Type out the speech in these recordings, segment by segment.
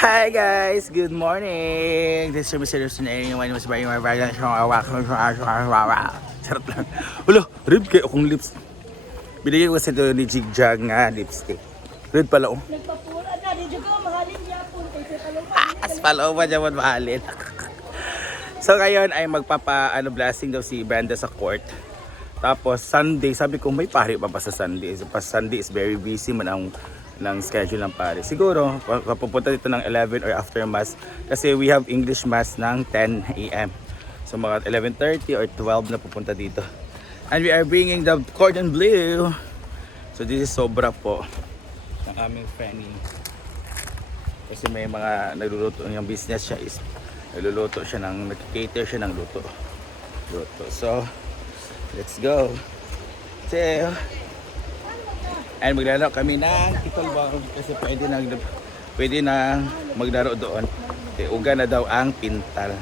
Hi guys, good morning. This is Mr. Lucinary. My name is Brian. My brother is Charot lang. Hulo, red kayo akong lips. Binigay ko kasi ito ni Jigjag nga lipstick. Red pala oh. Nagpapura na, di juga mahalin niya po. As pala ba dyan mahalin. So ngayon ay blessing daw si Brenda sa court. Tapos Sunday, sabi ko may pari pa sa Sunday. Pas Sunday is very busy man ng schedule ng pare. Siguro, papupunta dito ng 11 or after mass kasi we have English mass ng 10 a.m. So mga 11:30 or 12 na pupunta dito. And we are bringing the cordon bleu. So this is sobra po ng aming Fanny. Kasi may mga nagluluto, yung business siya is nagluluto siya ng, nag-cater siya ng luto. So, let's go. So, and maglalaro kami ng kitolbang kasi pwede na maglaro doon. Uga na daw ang pintal.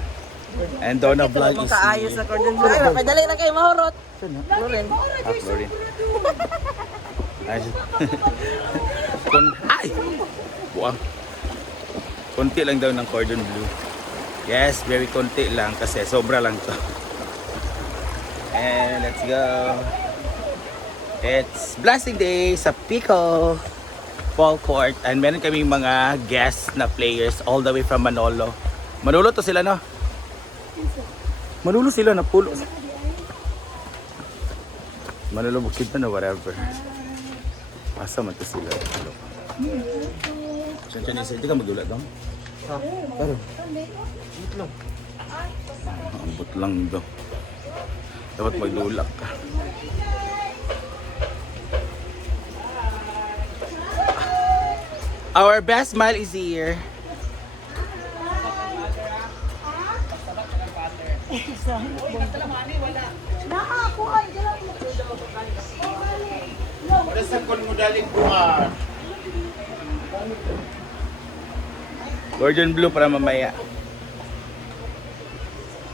And Donna Vlog is Kaayos na cordon bleu. Ay, mapadali na kayo mahurot. Florin. Florin. Ay! Buang. Konti lang daw ng cordon bleu. Yes, very konti lang kasi sobra lang to. And let's go. It's blessing day sa Pico Ball Court and meron kaming mga guest na players all the way from Manolo. Manolo to sila no? Manolo sila na pulo. Manolo bukid na whatever. Asa man to sila. Diyan isa, hindi ka magdula dong? Ha? Pero? Ambot lang daw. Dapat magdulak ka. Our best smile is here. Gordon Blue para mamaya.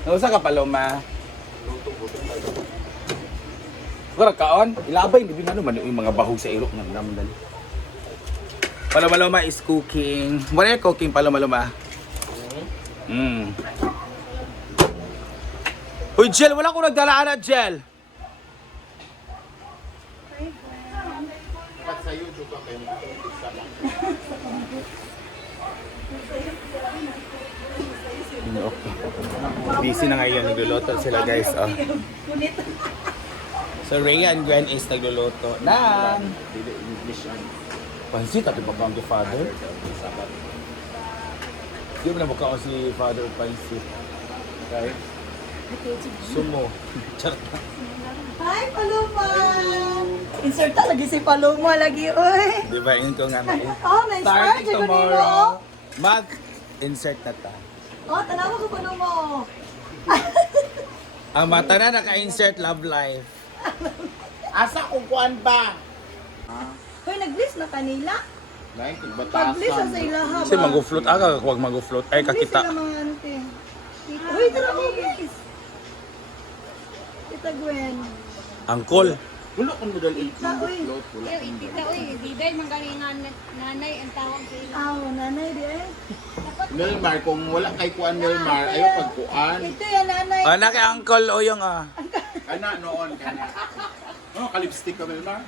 Nausa ka Paloma? Kura kaon, ilabay hindi na naman yung mga bahog sa irok ng namdali. Paloma is cooking. What are you cooking, Paloma? Uy, Jel, wala akong nagdalaan na, Jel. Busy na ngayon, nagluluto sila guys. Oh. So Rhea and Gwen is nagluluto ng pansit at ibabang kay Father. Di ba na buka ko si Father pansit? Okay? Sumo. Hi, Paloma! Insert lagi si Paloma lagi, oy. Di ba yun ko nga na Oh, nice starting start. tomorrow, mag-insert na ta. Oh, tanawa ko Paloma. Ang mata na naka-insert Love Life. Asa kung kuan ba? Hoy, nag-bliss na kanila. Nay, Pag-bliss tigbatasan. sa ilaha ba? Kasi mag-float aga, huwag mag-float. Ay, Nag-bliss kakita. sila mga ante. Uy, tara mo, guys. Tita Gwen. Angkol. Gulo kung mo dal Tita, uy. Tita, uy, diday manggalingan nanay ang tawag sa ila. Aw, nanay di eh. Melmar, kung wala kay kuan Melmar, ayaw pagkuan. Ito yan, nanay. Anak kay Angkol o yung Kana noon, kana. Oh, kalipstick ka Melmar?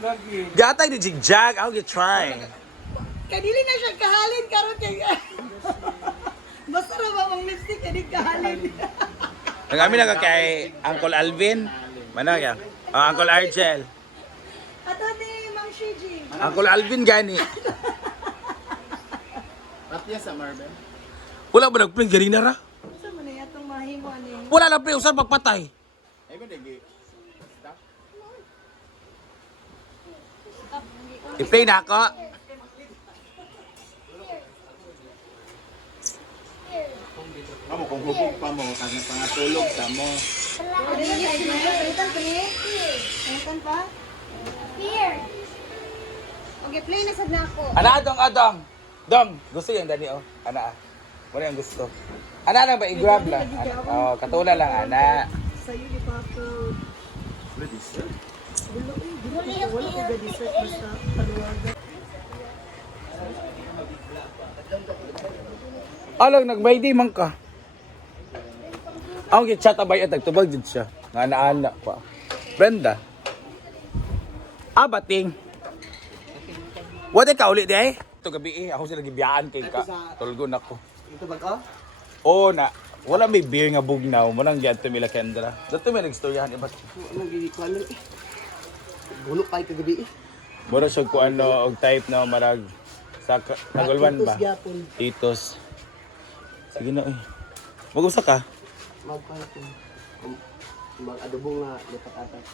gatay ni Jigjag. I'll get try. Kadili na siya kahalin karon kay. Basta ra ba mang lipstick kadi kahalin. Nagami na ka kay Uncle Alvin. Mana yan? Uncle Argel. Ato ni Mang Shiji. Uncle Alvin gani. Patya sa Marben. Wala ba nag-print gani na ra? Sa man ay atong mahimo ani. Wala na pre, usan pagpatay. Ay ba dagi? I-play na ako. Amo kung hubog pa mo, kasi pangatulog sa mo. Palitan pa. Okay, play na sad na ako. Ana adong. Dong, gusto yung dani oh. Ana. Wala yung gusto. Ana lang ba i-grab lang. Oh, katula lang ana. Sa'yo di pa ako. Ready, sir? Wala ko ga-dessert basta paluwagan. Alang, nag-birthday man ka. Ang gitsa tabay at nagtubag din siya. Nga naana pa. Brenda. Bating. Wala ka ulit di Ito gabi ako sila gibiyaan kay ka. Tulgon ako. Ito ba ka? Oo na. Wala may beer nga bugnaw. Walang dyan to Mila Kendra. Dato may nagstoryahan. Iba. Anong gigikuan mo eh? Gulo pa kagabi eh. Mura siya kung ano, og type na marag sa Nagulwan ba? Gyapon. Titos. Sige na eh. Mag-usa ka? Magpalit mag-adobong na lipat atas.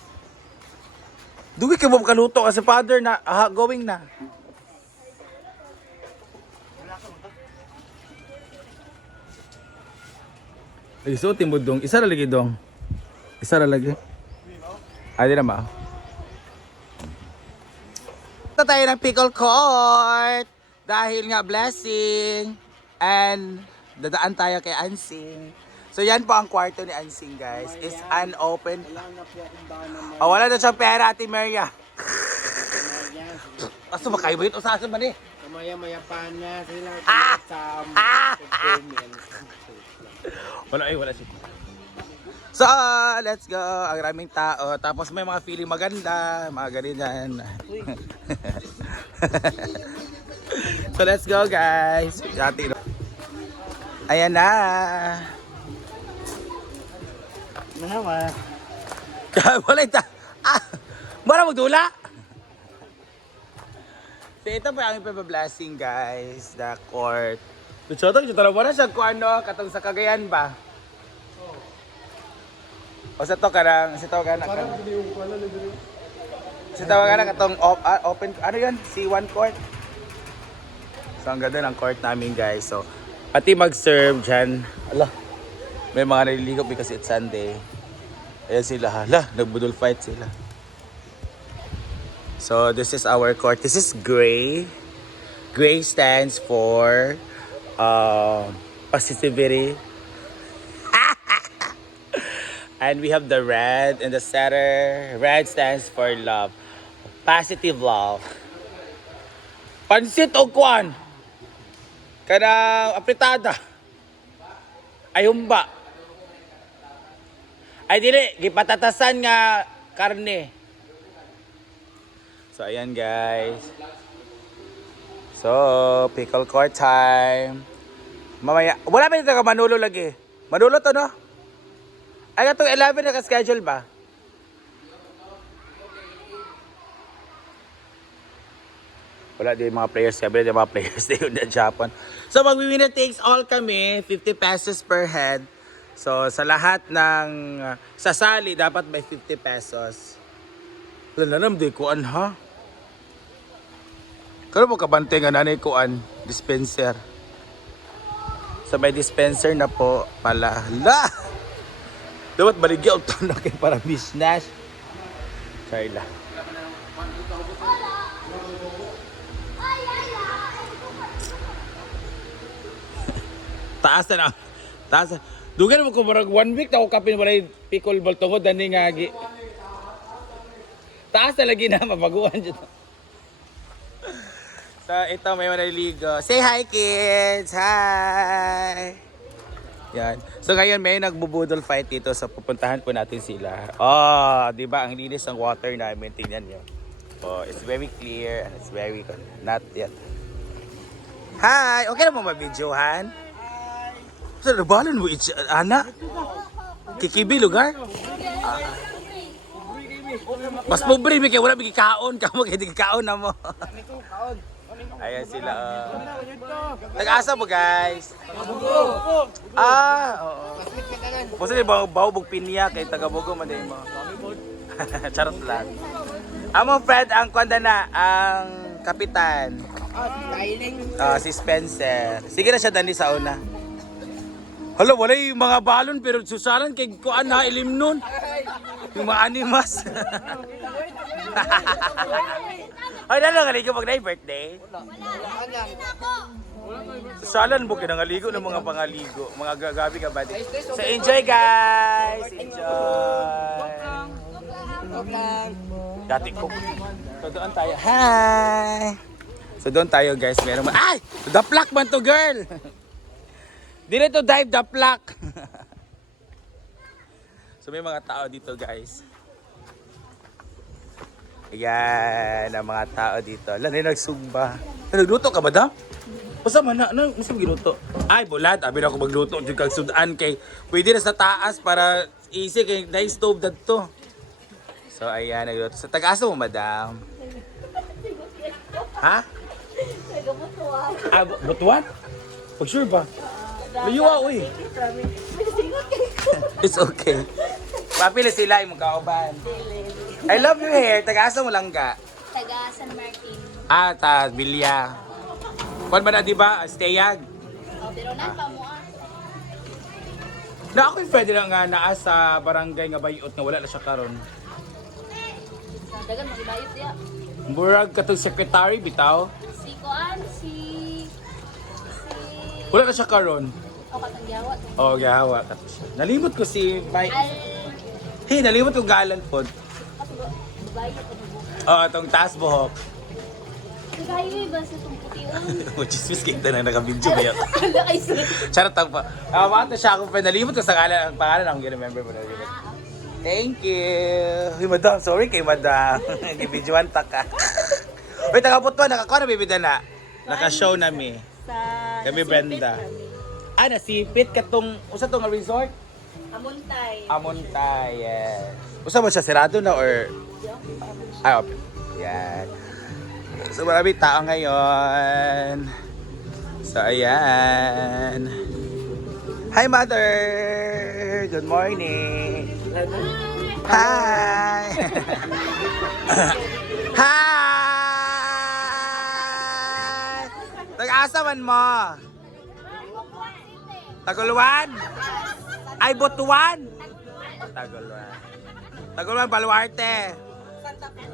Duwi ka mo kaluto kasi father na going na. Ay, so timudong. Isa ra lagi dong. Isa ra lagi. Ay, di na ma. Ito tayo ng pickle court. Dahil nga blessing. And dadaan tayo kay Ansing. So yan po ang kwarto ni Ansing guys. Is unopened. Oh, wala na siyang pera, Ate Maria. Aso makaiba yun? O saan man eh? Maya-maya pa na sila sa Wala siya. So, let's go. Ang raming tao. Tapos may mga feeling maganda. Mga ganyan. So, let's go guys. Ayan na. Nahawa. Wala ita. Mara magdula. So, ito pa ang ipablessing guys. The court. Tutsotong, tutsotong mo na siya kung ano. Katong sa Cagayan ba? O sa to karang, sa to karang. Sa to karang katong open, ano yan? C1 court. So, ang ganda ng court namin guys. So, pati mag-serve dyan. Ala, may mga naliligo because it's Sunday. Ayan sila, hala, nagbudol fight sila. So, this is our court. This is gray. Gray stands for positivity. And we have the red in the center. Red stands for love. Positive love. Pansit o kuan? Kanang apritada. Ayumba. Ay dili, gipatatasan nga karne. So ayan guys. So, pickle court time. Mamaya, wala ba dito ka Manolo lagi? Manolo to no? Ay katong 11 naka-schedule ba? Wala din mga players, sabi din mga players din yung Japan. So mag-winner takes all kami, 50 pesos per head. So sa lahat ng sasali, dapat may 50 pesos. Lalanam, di kuan ha? Kano mo kabante nga nanay kuan, dispenser. So may dispenser na po pala. La! Dapat baligya o tono kayo para business. Sorry lang. Taas na. Taas na. Dugan mo ko marag 1 week na ako kapin walay pickle ball tungod dani nga gi. Taas na lagi na mabaguhan dito. So ito may manaligo. Say hi kids. Hi. Yan. So ngayon may nagbubudol fight dito sa pupuntahan po natin sila. Oh, 'di ba ang linis ng water namin, tingnan niyo. Oh, it's very clear and it's very not yet. Hi, okay na mo ma-videohan? Sa nabalan mo ana? Kikibi lugar? Mas pobre mi kay wala mi kaon, kamo kay kaon na mo. Ayan sila. Nag-asa mo guys? Oo. Kasi di ba bawbog pinya kay taga-Bogo man din mo. Charot lang. Among friend ang kwanda na ang kapitan. Si Spencer. Sige na siya dani sa una. Hala, wala yung mga balon pero susalan kay kuan na ilim nun. Yung mga animas. Ay, nalo nga ligo pag na birthday? Susalan mo kinangaligo ng mga pangaligo. Mga gabi ka ba din? So enjoy guys! Enjoy! Dati ko. So doon tayo. Hi! So doon tayo guys. Meron ay! Daplak man to girl! Dili to dive the plaque. So may mga tao dito guys. Ayan, ang mga tao dito. Lalo nagsugba. Nagluto ka ba da? Basta man na, ano gusto giluto? Ay, bulat. Abi na ako magluto. Diyan kag sudan kay pwede na sa taas para easy kay nice stove dadto. So ayan, nagluto. Sa taga-asa mo, madam? Ha? Ah, butuan? Pag sure ba? Mayuwa, uy. It's okay. Mapili sila yung magkauban. I love your hair. Taga-asa mo lang ka? Taga San Martin. Ah, ta Bilya. Kuan ba na, di ba? Stayag. Oh, pero nan pa mo Na ako'y pwede lang nga naa sa barangay nga bayot nga wala na siya karon. Dagan magibayot diya. Murag katong secretary bitaw. Si Koan, si Wala na siya karon. o katang gawat. Oh, gahawa kato siya. Nalimot ko si Mike. Al Hey, nalimot ko galan pod. bayot ko mo. Oh, tong taas buhok. Gayo ba sa tong putiun? Chismis kita na naka-video ba yan? Ala ay sir. Charot ang pa. Bakit na siya ako pa nalimot ko sa ngalan, ang pangalan akong remember mo na limot. Thank you. Hey, madam, sorry kay madam. Gibidyoan ta ka. Wait, nakaputwa, nakakuha na bibida na. Naka-show na mi. Sa Kami Brenda. Ah, nasipit katong, usa tong resort? Amuntay. Amontay, yes. Usa ba siya, sirado na or? Ay, open. Yan. So, marami tao ngayon. So, ayan. Hi, Mother! Good morning! Hi! Hi! Nag-asa man mo? Taguluan? Ay, Butuan? Taguluan. Taguluan, Baluarte.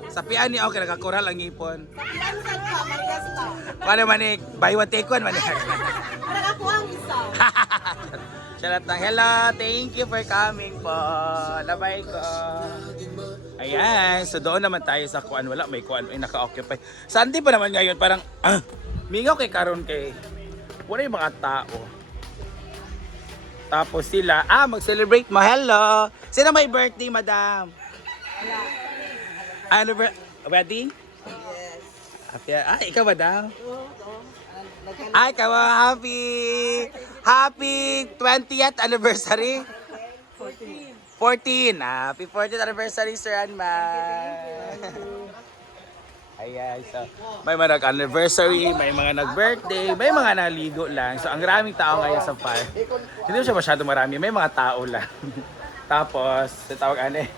Sa pian ni okay, nagkakural ang ipon. Paano manik? Buy one take one manik. Nakakuha ang isa. Charot lang. Hello, thank you for coming po. Labay ko. Ayan, so doon naman tayo sa kuan. Wala, may kuan. Ay, naka-occupy. Sunday pa naman ngayon, parang, mingaw kay karon kay. Wala yung mga tao. Tapos sila, mag-celebrate mo. Hello! Sino may birthday, madam? Wedding? Yes. Happy, ikaw madam? Ay, ikaw, happy 20th anniversary? 14. Happy 14th anniversary, Sir Anman. Ayan, so may mga nag-anniversary, may mga nag-birthday, may mga naligo lang. So ang raming tao ngayon sa park. Hindi siya masyado marami, may mga tao lang. Tapos, tawag ano eh.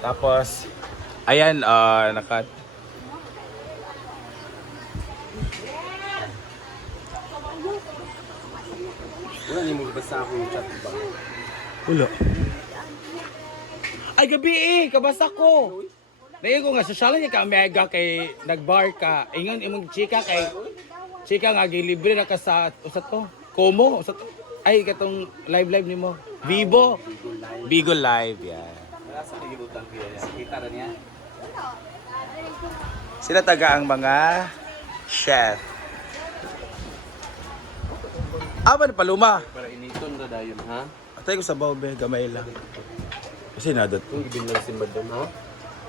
Tapos, ayan, nakat. Wala niyo magbasa ako yung chat ba? Wala. Ay, gabi kabasa ko. Dahil ko nga, sasyalan niya ka mega kay nagbar ka. Ingon, imong chika kay, chika nga, gilibre na ka sa, usat to, Como, usat to. Ay, katong live ni mo. Vivo. Bigo Live, yan. Wala sa nagibutan ko yan. Kita na niya. Sila taga ang mga chef. Ba paluma? Para initon na dayon, ha? Atay ko sa baube, gamay lang. Kasi nadat. Kung gibin lang si madam, ha?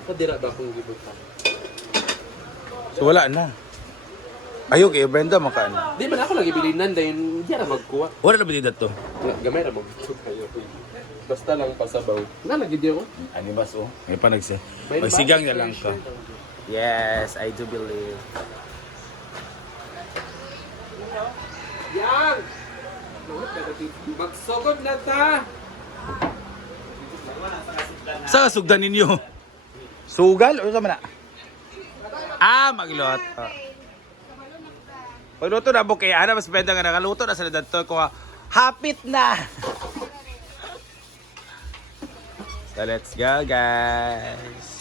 Kadira ba kung gibutan? So wala na. Ayaw kay Brenda makaan. Di ba na ako lagi bilinan dayon, di na magkuha. Wala na ba dito to? Gamay na magkuha kayo. Basta lang pasabaw. Nalagi di ako. Ani ba so? May pa nagse. Magsigang na lang ka. Yes, I do believe. Yang! Magsugod na ta! Sa sugdan ninyo? Sugal o sa mana? Maglot. Pagluto na bukay, mas benda nga nakaluto na sila dito ko hapit na. So let's go guys.